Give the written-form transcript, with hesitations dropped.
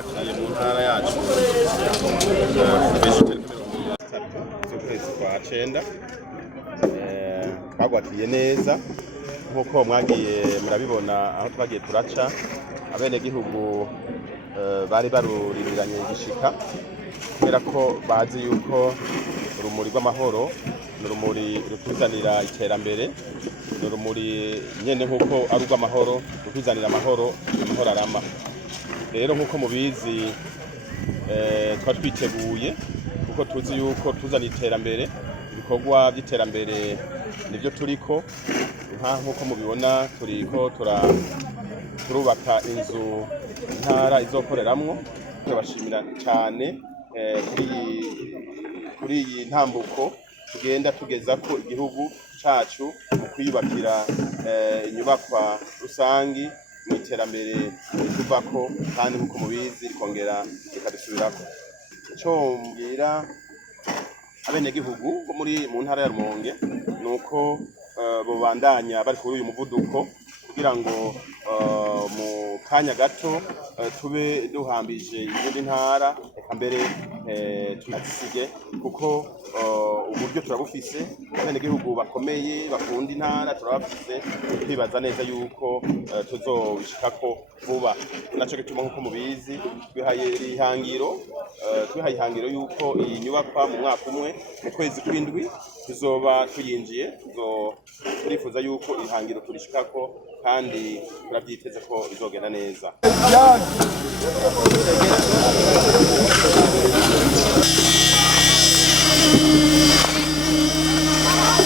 twatwakiriye mu ntara yacu z'ukwezi kwa cenda twagwakiriye neza nk'uko mwagiye murabibona aho twagiye turaca abenegihugu bari baruriranye igishika kubera ko bazi yuko urumuri rw'amahoro n'urumuri rutuzanira iterambere n'urumuri nyene nk'uko ari urw'amahoro rutuzanira amahoro arama. Rero nk'uko mubizi twiteguye kuko tuzi yuko tuzana iterambere, ibikorwa by'iterambere nivyo turiko nk'uko mubibona turiko turubaka inzu intara izokoreramwo. Turabashimira cyane kuri iyi ntambuko tugenda tugeza ko igihugu cacu mu kwiyubakira inyubakwa rusangi mu iterambere tuvako kandi nk'uko mubizi rikongera rikadusubirako. Ico mbwira abenegihugu bo mu ntara ya Rumonge nuko bobandanya bari kuri uyu muvuduko kugira ngo mu kanya gato tube duhambije izindi ntara eka mbere tunazisige kuko uburyo turabufise, abenegihugu bakomeye bakunda intara turabafise, twibaza neza yuko tuzobishikako vuba. Naco gituma nk'uko mubizi twihaye ihangiro yuko iyi nyubakwa mu mwaka umwe mu kwezi kw'indwi tuzoba tuyinjiye. Turifuza yuko ihangiro turishikako kandi turavyiteze ko bizogenda neza.